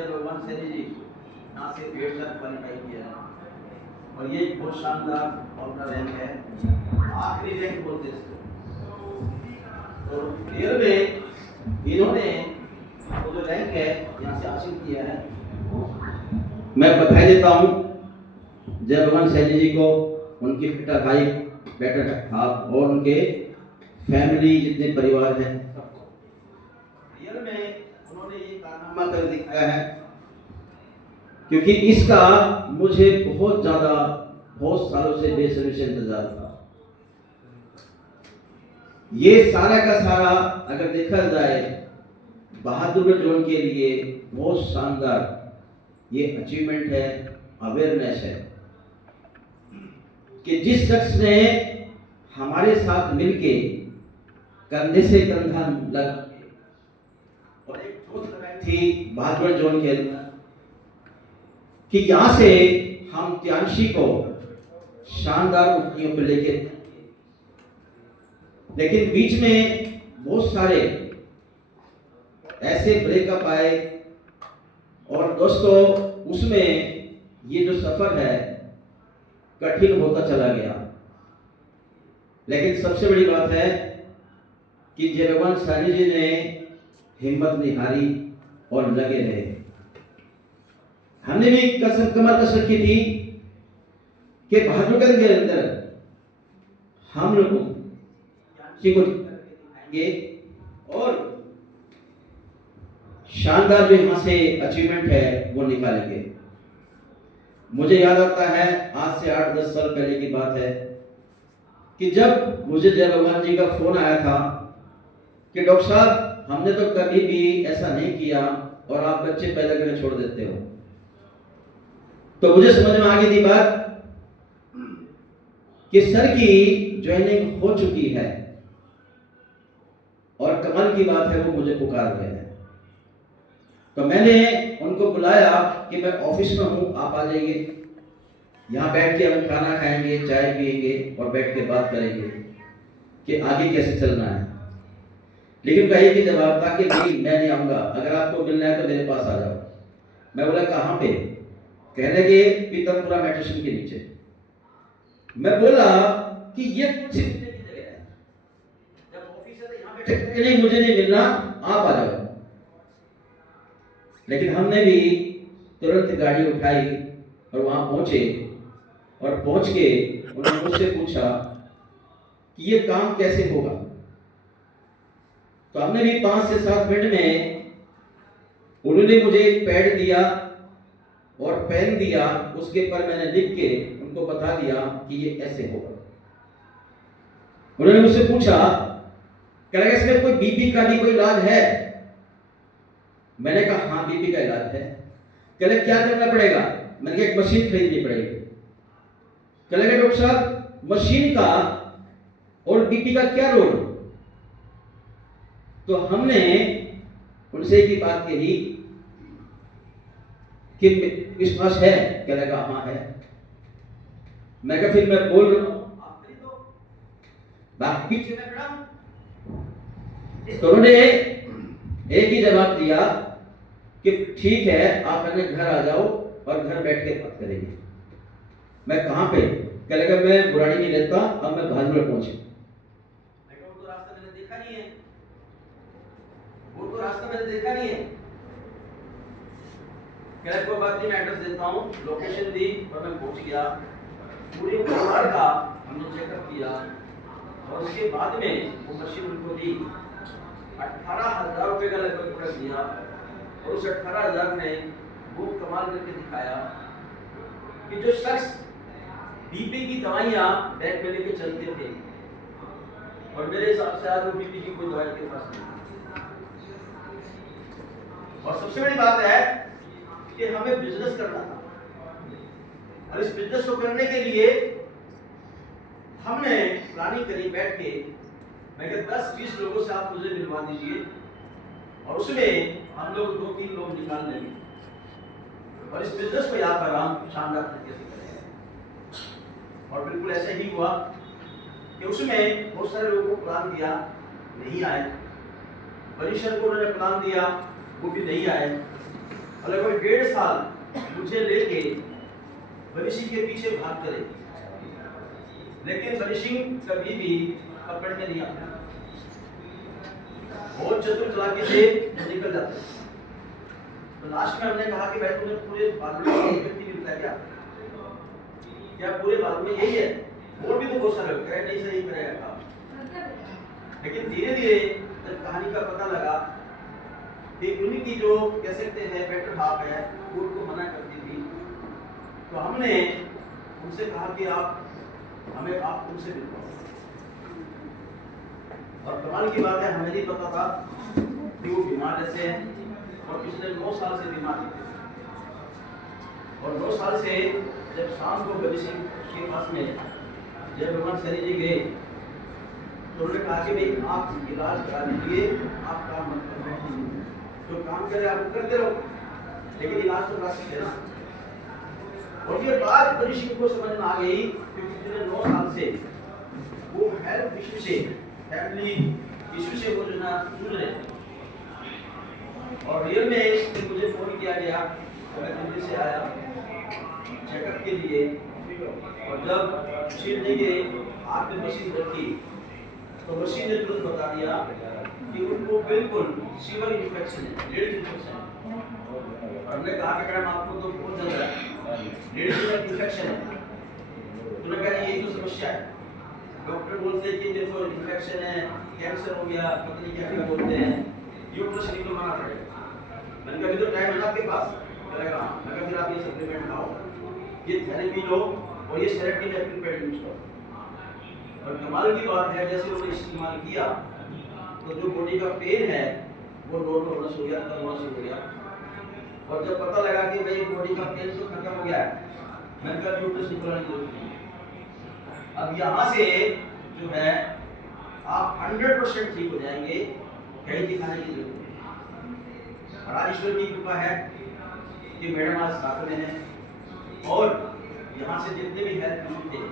जय भगवान सैनी जी यहाँ से 1.5 लाख क्वालिफाई किया है और ये बहुत शानदार अपना रैंक है, आखिरी रैंक बोलते हैं इसको। तो क्लियर में इन्होंने वो जो रैंक है यहाँ से हासिल किया है, मैं बधाई देता हूँ जय भगवान सैनी जी को, उनकी बेटा भाई बेटा आप और उनके फैमिली जितने परिवार हैं सबको। रियल में उन्होंने ये कारनामा कर दिखाया है, क्योंकि इसका मुझे बहुत सालों से बेसब्री से इंतजार था। ये सारा का सारा अगर देखा जाए बहादुर जोन के लिए बहुत शानदार ये अचीवमेंट है, अवेयरनेस है कि जिस शख्स ने हमारे साथ मिलके कंधे से कंधा लग और एक ठोस लगाई थी बहादुर जोन के अंदर कि यहाँ से हम त्यांशी को शानदार ऊंचाइयों पर लेके, लेकिन बीच में बहुत सारे ऐसे ब्रेकअप आए और दोस्तों उसमें ये जो सफर है कठिन होता चला गया। लेकिन सबसे बड़ी बात है कि जय भगवान सैनी जी ने हिम्मत नहीं हारी और लगे रहे। हमने भी कमर कस रखी थी कि बहादुरगंज के अंदर हम लोग को दिखाएंगे और शानदार जो यहाँ से अचीवमेंट है वो निकालेंगे। मुझे याद आता है आज से 8-10 साल पहले की बात है कि जब मुझे जय भगवान जी का फोन आया था कि डॉक्टर साहब हमने तो कभी भी ऐसा नहीं किया और आप बच्चे पैदा करके छोड़ देते हो, तो मुझे समझ में आ गई थी बात कि सर की ज्वाइनिंग हो चुकी है और कमाल की बात है वो मुझे पुकार रहे हैं। तो मैंने उनको बुलाया कि मैं ऑफिस में हूँ, आप आ जाइए, यहाँ बैठ के हम खाना खाएंगे, चाय पिएंगे और बैठ के बात करेंगे कि आगे कैसे चलना है। लेकिन कही कि जवाब था कि नहीं मैं नहीं आऊँगा, अगर आपको मिलना है तो मेरे पास आ जाओ। मैं बोला कहाँ पे? कहने लगे पीतमपुरा मेट्रो स्टेशन के नीचे। मैं बोला कि ये जगह है, जब ऑफिस है तो यहाँ पे नहीं, मुझे नहीं मिलना, आप आ जाओ। लेकिन हमने भी तुरंत गाड़ी उठाई और वहां पहुंचे और पहुंच के उन्होंने मुझसे पूछा कि ये काम कैसे होगा। तो हमने भी 5 से 7 मिनट में उन्होंने मुझे एक पैड दिया और पेन दिया, उसके पर मैंने लिख के उनको बता दिया कि ये ऐसे होगा। उन्होंने मुझसे पूछा क्या इसमें कोई बीपी का भी कोई इलाज है? मैंने कहा हाँ बीपी का इलाज है। कहले क्या करना पड़ेगा? मैंने कहा एक मशीन खरीदनी पड़ेगी। कहले डॉक्टर साहब मशीन का और बीपी का क्या रोल? तो हमने उनसे एक ही बात कही कि विश्वास है? कहने लगा हाँ है। मैं कहा फिर मैं बोल रहा हूं आप खरीदो, बाकी पीछे मैं खड़ा हूं। तो उन्होंने एक ही जवाब दिया कि ठीक है आप अपने घर आ जाओ और घर बैठ के बात करेंगे। मैं कहाँ पे? कह लगा मैं बुराड़ी नहीं रहता, अब मैं बहादुर पहुंचे। वो तो रास्ता मैंने देखा नहीं है, वो तो रास्ता मैंने देखा नहीं है। कह कोई बात नहीं, मैं एड्रेस देता हूँ। लोकेशन दी और मैं पहुंच गया। पूरे परिवार का हमने चेकअप किया और उसके बाद में वो मशीन उनको दी। 18,000 रुपए का लगभग प्रोडक्ट दिया और उस 18,000 ने वो कमाल करके दिखाया कि जो शख्स बीपी की दवाइयाँ बैग में लेके चलते थे और मेरे हिसाब से आज वो बीपी की कोई दवाई के पास नहीं। और सबसे बड़ी बात है कि हमें बिजनेस करना था और इस बिजनेस को करने के लिए हमने प्लानिंग करी बैठ के। मैं कहता 10-20 लोगों से आप मुझे मिलवा दीजिए और उसमें हम लोग 2-3 लोग निकाल लेंगे और इस बिजनेस को यहाँ पर हम शानदार तरीके से करेंगे। और बिल्कुल ऐसे ही हुआ कि उसमें बहुत सारे लोगों को प्लान दिया, नहीं आए। परिसर को उन्होंने प्लान दिया, वो भी नहीं आए। और लगभग 1.5 साल मुझे लेके फिनिशिंग के पीछे भागते रहे, लेकिन फिनिशिंग कभी भी पकड़ में नहीं आता। बहुत चतुर चालाकी से निकल जाते। तो लास्ट में हमने कहा कि भाई तुम्हें पूरे बाद में यही व्यक्ति मिलता है क्या पूरे बाद में यही है? और भी तो बहुत सारे लोग कहे नहीं सही करेगा काम। लेकिन धीरे धीरे जब कहानी का पता लगा कि उन्हीं की जो कह सकते हैं बेटर हाफ है वो उनको मना करती थी, तो हमने उनसे कहा कि आप उनसे मिलवाओ। और कमाल की बात है, हमें नहीं पता था कि वो बीमार ऐसे हैं और पिछले 9 साल से बीमार थे। और 9 साल से जब शाम को गली सिंह के पास में जब भगवान सैनी जी गए तो उन्होंने कहा कि भाई आप इलाज करा लीजिए, आप काम मत करो, जो काम करे आप करते रहो, लेकिन इलाज तो करा सकते ना। और ये बात गली सिंह को समझ में आ गई कि पिछले 9 साल से वो हेल्थ इशू से, फैमिली इशू से वो जो ना जूझ रहे थे। और रियल में मुझे फोन किया गया, मैं दिल्ली से आया चेकअप के लिए, और जब मशीन लेके हाथ में मशीन रखी तो मशीन ने तुरंत बता दिया कि उनको बिल्कुल सीवर इन्फेक्शन है, लीड इन्फेक्शन है। और हमने कहा कि मैडम आपको तो बहुत ज्यादा लीड इन्फेक्शन है। उन्होंने कहा यही तो समस्या है। डॉक्टर बोलते हैं कि देखो इन्फेक्शन है, कैंसर हो गया, पता नहीं क्या बोलते हैं, यूट्रस निकलवाना पड़ेगा। मैंने कहा तो टाइम है आपके पास? करेगा। मैं कहा फिर आप ये सप्लीमेंट खाओ, ये थेरेपी लो और ये सेरेटिन एप्लीमेंट यूज करो। और कमाल की बात है, जैसे उन्होंने इस्तेमाल किया तो जो बॉडी का पेन है वो नॉर्मल होना शुरू हो गया। और जब पता लगा कि भाई बॉडी का पेन तो खत्म हो गया है, मैंने कहा यूट्रस निकलवाने की जरूरत नहीं। अब यहाँ से जो है आप 100% ठीक हो जाएंगे, कहीं दिखाने की जरूरत नहीं। और ईश्वर की कृपा है कि मैडम आज साथ में है और यहाँ से जितने भी हेल्थ इशू थे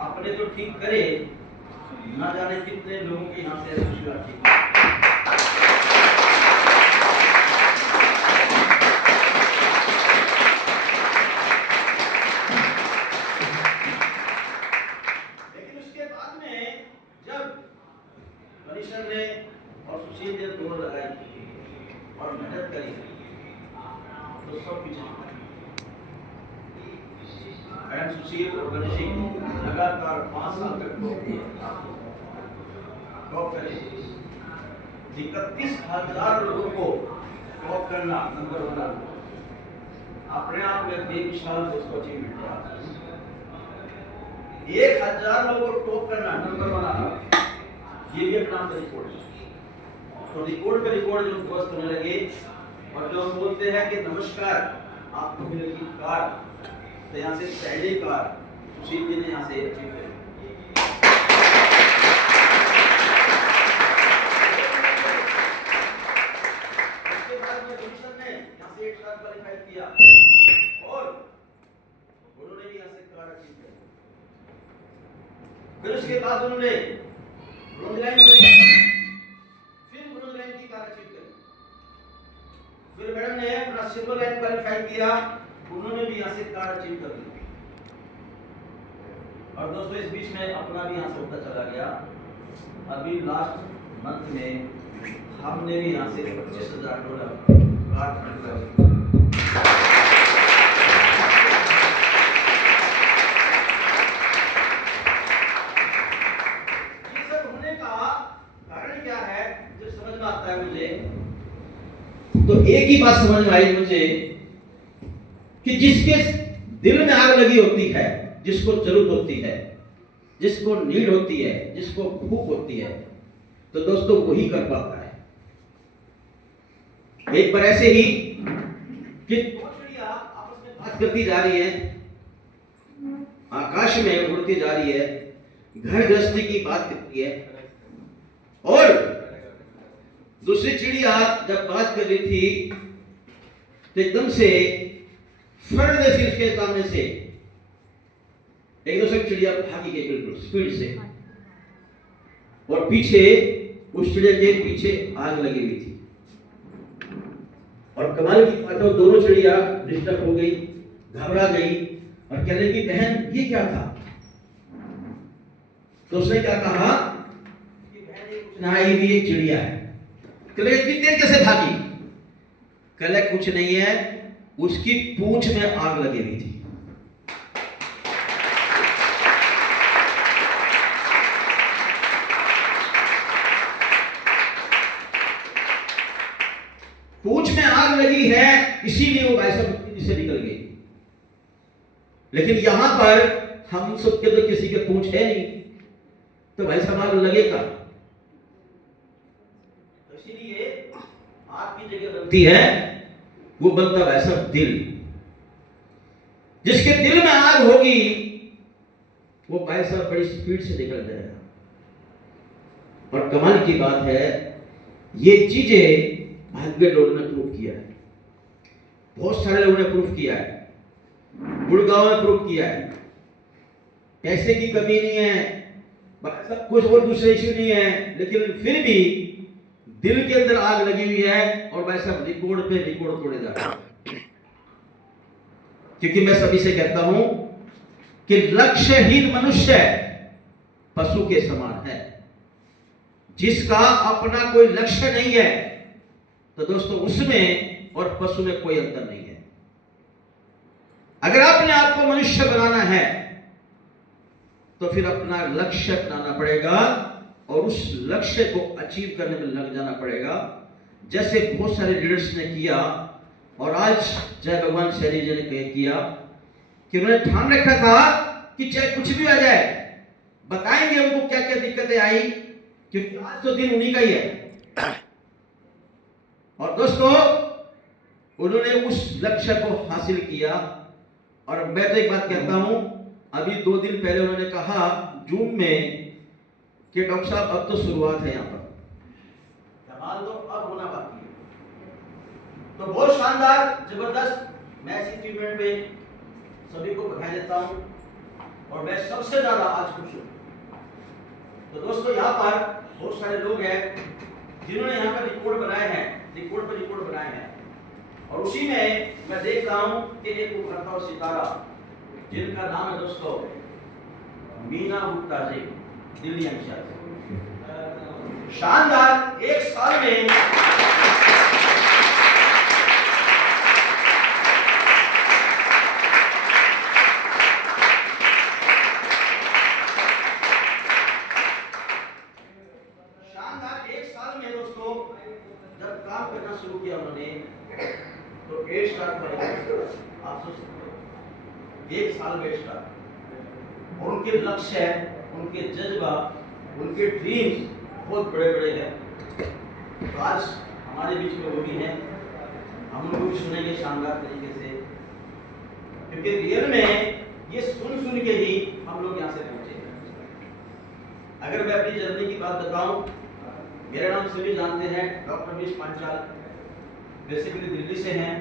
आपने तो ठीक करे, ना जाने कितने लोगों के यहाँ से हेल्थ इशू ठीक। लेकिन उसके बाद में जब मनीषर ने और सुशील ने दौड़ लगाई और मेहनत करी तो सब पीछे सुशील और गणेश लगातार 5 साल तक टॉप करे। 31,000 लोगों को टॉप करना, नंबर 1 अपने आप में बेमिसाल दोस्तों अचीवमेंट है। 1,000 लोगों को टॉप करना, नंबर 1 ये भी अपना रिकॉर्ड है। तो रिकॉर्ड पे रिकॉर्ड जो दोस्त होने लगे और जो बोलते हैं कि नमस्कार आपको मिलेगी कार, तो यहाँ से पहली कार सुशील जी ने यहाँ से अचीव करी। उसके बाद में कमीशन ने यहाँ से 1 साल क्वालिफाई किया और उन्होंने भी यहाँ से कार अचीव करी। फिर उसके बाद उन्होंने ब्रॉन्ज लाइन बनी, फिर ब्रॉन्ज लाइन की कार अचीव करी। फिर मैडम ने अपना सिल्वर लाइन क्वालिफाई किया, उन्होंने भी यहाँ से कार अचीव कर ली। और दोस्तों इस बीच में अपना भी यहाँ से होता चला गया। अभी लास्ट मंथ में हमने भी यहाँ से $25,000 कार फंड कर। ये सब होने का कारण क्या है जो समझ में आता है मुझे, तो एक ही बात समझ में आई मुझे कि जिसके दिल में आग लगी होती है, जिसको जरूरत होती है, जिसको नीड होती है, जिसको भूख होती है, तो दोस्तों वही कर पाता है। एक बार ऐसे ही कि दो चिड़िया आपस में बात करती जा रही है, आकाश में उड़ती जा रही है, घर गृहस्थी की बात करती है, और दूसरी चिड़िया जब बात कर रही थी तो एकदम से फट से उसके सामने से एक दूसरे चिड़िया भागी गई बिल्कुल स्पीड से, और पीछे उस चिड़िया के पीछे आग लगी हुई थी। और कमाल की बात है, दोनों चिड़िया डिस्टर्ब हो गई, घबरा गई और कहने लगी बहन ये क्या था? तो उसने क्या कहा कि बहन ये कुछ ना, ये भी एक चिड़िया है। कहले इतनी देर कैसे भागी? कहले कुछ नहीं है, उसकी पूंछ में आग लगी हुई थी। पूंछ में आग लगी है, इसीलिए वो भाई साहब से निकल गई। लेकिन यहां पर हम सबके तो किसी के पूंछ है नहीं, तो भाई साहब आग लगेगा। तो इसीलिए आग की जगह बनती है, वो बनता भाई साहब दिल। जिसके दिल में आग होगी वो भाई साहब बड़ी स्पीड से निकल जाएगा। और कमाल की बात है, ये चीजें भाग्य लोगों ने प्रूफ किया है, बहुत सारे लोगों ने प्रूफ किया है, गुड़गांव में प्रूफ किया है। पैसे की कमी नहीं है, सब कुछ और दूसरे इश्यू नहीं है, लेकिन फिर भी दिल के अंदर आग लगी हुई है और भाई साहब रिकॉर्ड पे रिकॉर्ड तोड़े जा रहे हैं। क्योंकि मैं सभी से कहता हूं कि लक्ष्यहीन मनुष्य पशु के समान है। जिसका अपना कोई लक्ष्य नहीं है, तो दोस्तों उसमें और पशु में कोई अंतर नहीं है। अगर अपने आप को मनुष्य बनाना है तो फिर अपना लक्ष्य बनाना पड़ेगा और उस लक्ष्य को अचीव करने में लग जाना पड़ेगा, जैसे बहुत सारे लीडर्स ने किया। और आज जय भगवान शैली जी ने किया कि उन्होंने ठान रखा था कि चाहे कुछ भी आ जाए, बताएंगे उनको क्या क्या दिक्कतें आई, क्योंकि आज तो दिन उन्हीं का ही है। और दोस्तों उन्होंने उस लक्ष्य को हासिल किया। और मैं तो एक बात कहता हूं, अभी 2 दिन पहले उन्होंने कहा जूम में कि डॉक्टर साहब अब तो शुरुआत है, यहां पर कमाल तो अब होना बाकी है। तो बहुत शानदार जबरदस्त मैं इस ट्रीटमेंट पे सभी को बधाई देता हूं और मैं सबसे ज्यादा आज खुश हूं। तो दोस्तों यहाँ पर बहुत सारे लोग हैं जिन्होंने यहाँ पर रिकॉर्ड बनाए हैं, रिकॉर्ड पर रिकॉर्ड बनाए हैं। और उसी में मैं देख रहा हूं कि एक उभरता हुआ सितारा जिनका नाम है दोस्तों मीना गुप्ता जी, दिल्ली अंचल। शानदार 1 साल में दोस्तों जब काम करना शुरू किया उन्होंने, तो 1 स्टार पर आप सोच सकते हो 1 साल में स्टार। और उनके लक्ष्य, उनके जज्बा, उनके ड्रीम्स बहुत बड़े बड़े हैं। तो आज हमारे बीच में वो भी हैं, हम उनको भी सुनेंगे शानदार तरीके से, क्योंकि रियल में ये सुन के ही हम लोग यहाँ से पहुंचे। अगर मैं अपनी जर्नी की बात बताऊं, मेरा नाम सभी जानते हैं डॉक्टर रमेश पांचाल, बेसिकली दिल्ली से हैं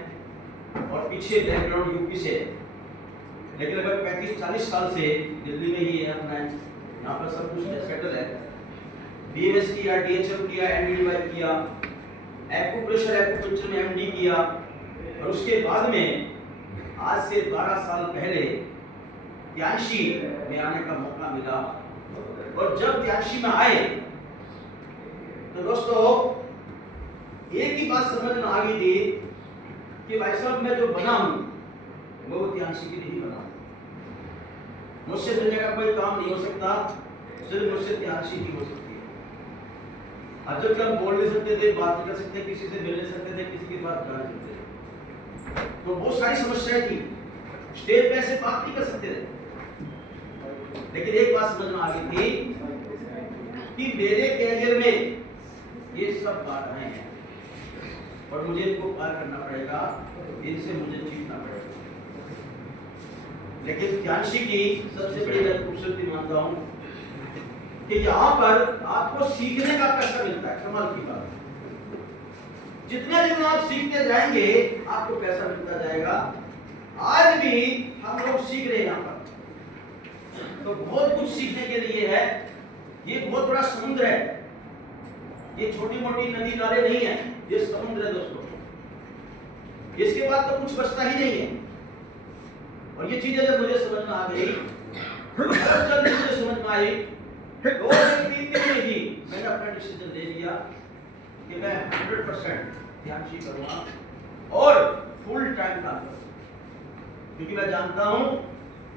और पीछे बैकग्राउंड यूपी से, लेकिन लगभग 35-40 साल से दिल्ली में ही है अपना, यहाँ पर सब कुछ सेटल है। बीएमएस किया, डीएचएम किया, एमडीवाई किया, एक्यूप्रेशर एक्यूपंक्चर में एमडी किया। और उसके बाद में आज से 12 साल पहले त्यागशी में आने का मौका मिला। और जब त्यागशी में आए तो दोस्तों एक ही बात समझ में आ गई थी कि भाई साहब मैं जो बना हूं वो त्यागशी के लिए ही बना, मुझसे मिलने का कोई काम नहीं हो सकता, सिर्फ मुझसे त्यागशी ही हो सकती है। अब जब हम बोल नहीं सकते थे, बात नहीं कर सकते, किसी से मिल नहीं सकते थे, किसी की बात कर नहीं सकते थे, तो बहुत सारी समस्याएं थी, स्टेज पे ऐसे बात नहीं कर सकते थे। लेकिन एक बात समझ में आ गई थी कि मेरे कैरियर में ये सब बाधाएं हैं और मुझे इनको पार करना पड़ेगा, इनसे मुझे जीतना पड़ेगा। लेकिन त्यागशी की सबसे बड़ी मैं खूबसूरती मानता हूं कि यहाँ पर आपको सीखने का पैसा मिलता है। कमाल की बात, जितना जितना आप सीखते जाएंगे आपको पैसा मिलता जाएगा। आज भी हम लोग सीख रहे हैं यहाँ पर, तो बहुत कुछ सीखने के लिए है। ये बहुत बड़ा समुद्र है, ये छोटी मोटी नदी नाले नहीं है, ये समुद्र है दोस्तों। इसके बाद तो कुछ बचता ही नहीं है। और ये चीजें जब मुझे समझ में आ गई, बहुत जल्दी मुझे समझ में आई, 2 से 3 दिन में ही मैंने अपना डिसीजन ले लिया कि मैं 100% ध्यान शी करूंगा और फुल टाइम काम करूंगा। क्योंकि मैं जानता हूं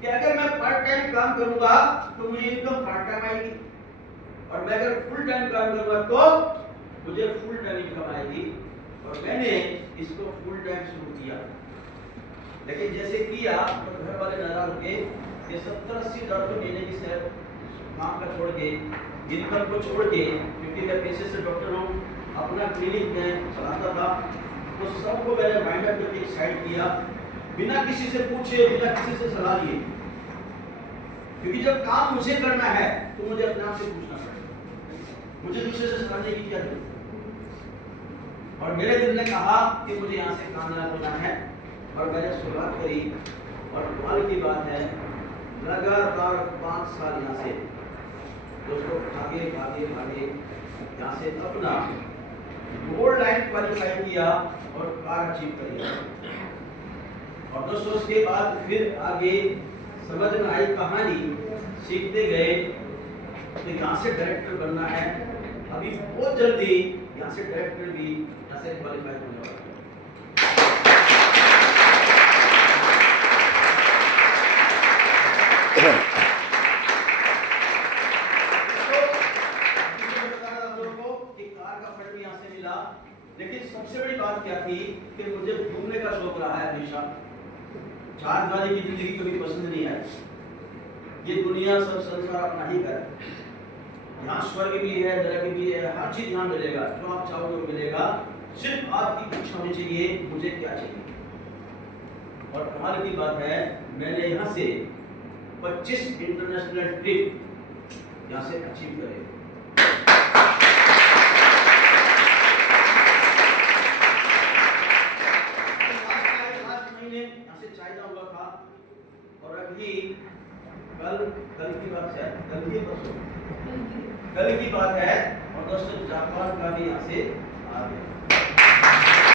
कि अगर मैं पार्ट टाइम काम करूंगा तो मुझे इनकम पार्ट टाइम आएगी, और मैं अगर फुल टाइम काम करूंगा तो मुझे फुल टाइम इनकम आएगी। और मैंने इसको फुल टाइम शुरू किया, लेकिन जैसे किया तो घर वाले नाराज हो गए कि 70-80 हज़ार रुपये महीने की सैलरी काम का छोड़ के, इनकम को छोड़ के, क्योंकि मैं पेशे से डॉक्टर हूँ, अपना क्लिनिक में चलाता था, तो सबको मैंने माइंड अप करके साइड किया, बिना किसी से पूछे, बिना किसी से सलाह लिए। क्योंकि जब काम मुझे करना है तो मुझे अपने आप से पूछना पड़ेगा, मुझे दूसरे से सलाह लेने की क्या जरूरत। और मेरे दिल ने कहा कि मुझे यहाँ से कामयाब होना है, और मैंने शुरुआत करी। और कमाल की बात है, लगातार 5 साल यहाँ से दोस्तों भागे यहाँ से अपना गोल्ड लाइन क्वालिफाई किया और कार अचीव करी। और दोस्तों उसके बाद फिर आगे समझ में आई कहानी, सीखते गए। तो यहाँ से डायरेक्टर बनना है, अभी बहुत जल्दी यहाँ से डायरेक्टर भी यहाँ से क्वालिफाई होने वाला है। लेकिन सबसे बड़ी बात क्या थी कि मुझे घूमने का शौक रहा है हमेशा। चारदीवारी की जिंदगी कभी पसंद नहीं है। ये दुनिया सब संसार अपना ही कर, यहाँ स्वर्ग भी है, नरक भी है, हर चीज यहाँ मिलेगा, जो आप चाहोगे वो मिलेगा। सिर्फ आपकी इच्छा होनी चाहिए मुझे क्या चाहिए। और कमाल की बात है, मैंने यहाँ से 25 इंटरनेशनल ट्रिप यहाँ से अचीव करे। यहाँ से चाइना हुआ था, और अभी कल की बात है, कल की बात है, और दोस्तों जापान का भी यहाँ से आ गया।